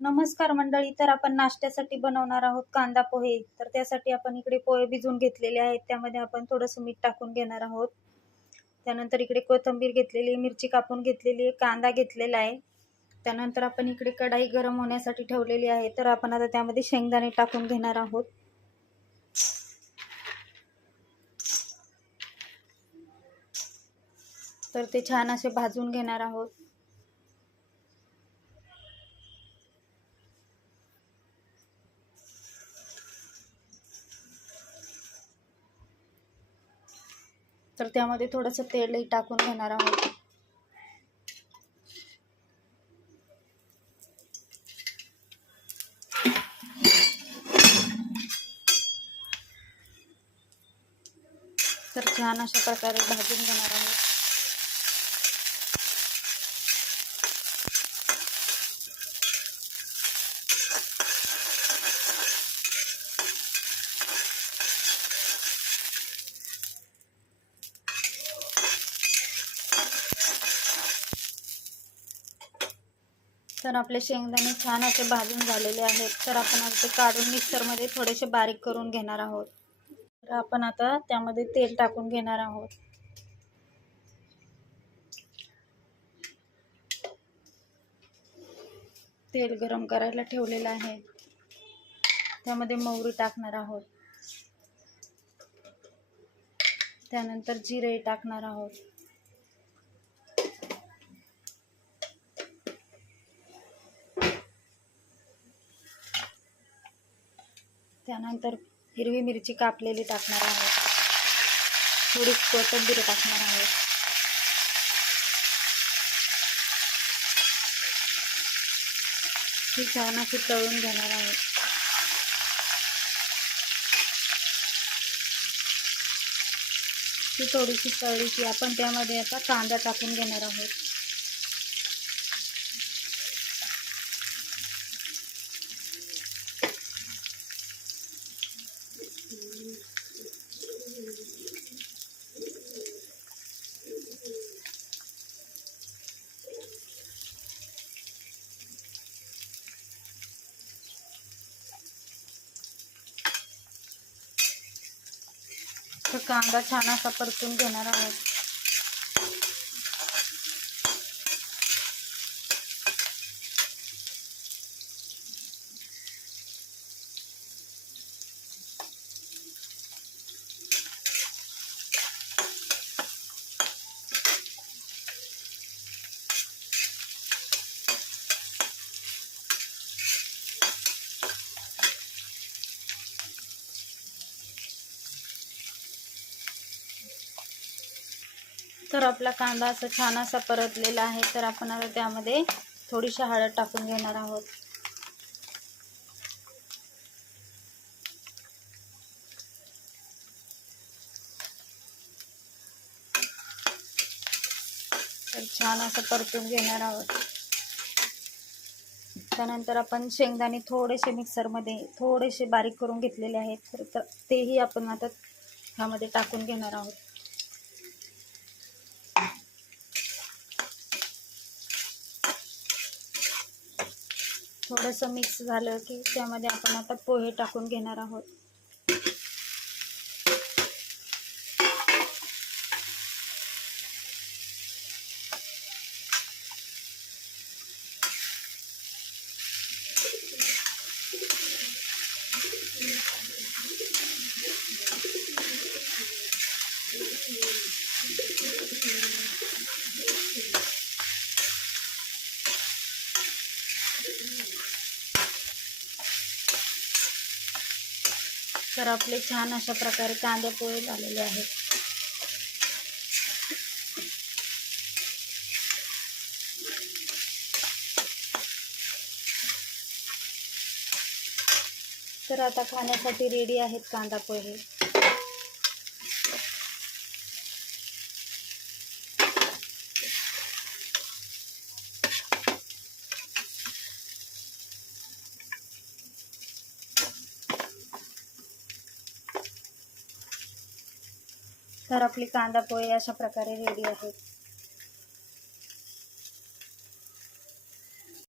नमस्कार मंडळी. तर आपण नाश्त्यासाठी बनवणार आहोत कांदा पोहे. तर त्यासाठी आपण इकडे पोहे भिजवून घेतलेले आहेत. त्यामध्ये आपण थोडंसं मीठ टाकून घेणार आहोत. त्यानंतर इकडे कोथिंबीर घेतलेली, मिरची कापून घेतलेली आहे, कांदा घेतलेला आहे. त्यानंतर आपण इकडे कढई गरम होण्यासाठी ठेवलेली आहे. तर आपण आता त्यामध्ये शेंगदाणे टाकून घेणार आहोत. तर ते छान असे भाजून घेणार आहोत. तर त्यामध्ये थोडंसं तेलही टाकून घेणार आहोत. तर छान अशा प्रकारे भाजून घेणार आहोत. तर आपले शेंगदाणे छान असे भाजून झालेले आहेत. तर आपण आता ते काढून मिक्सरमध्ये थोडेसे बारीक करून घेणार आहोत. तर आपण आता त्यामध्ये तेल टाकून घेणार आहोत. तेल गरम करायला ठेवलेलं आहे. त्यामध्ये मोहरी टाकणार आहोत. त्यानंतर जिरे टाकणार आहोत. त्यानंतर हिरवी मिरची कापलेली टाकणार आहोत. थोडी कोथिंबीर टाकणार आहोत. ही छान अशी तळून घेणार आहोत. ती थोडीशी तळली की आपण त्यामध्ये आता कांदा टाकून घेणार आहोत. तर कांदा छान असा परतून घेणार आहोत. तर आपला कांदा असा छान असा परतलेला आहे. तर आपण आता त्यामध्ये थोडीशी हळद टाकून घेणार आहोत. तर छान असं परतून घेणार आहोत. त्यानंतर आपण शेंगदाणे थोडेसे मिक्सरमध्ये थोडेसे बारीक करून घेतलेले आहेत. तर तेही आपण आता ह्यामध्ये टाकून घेणार आहोत. थोडंसं मिक्स झालं की त्यामध्ये आपण आता पोहे टाकून घेणार आहोत. तर आपले छान अशा प्रकारे कांदे पोहे झालेले आहेत. तर आता खाण्यासाठी रेडी आहेत कांदा पोहे. तर आपली कांदा पोहे अशा प्रकारे रेडी आहेत.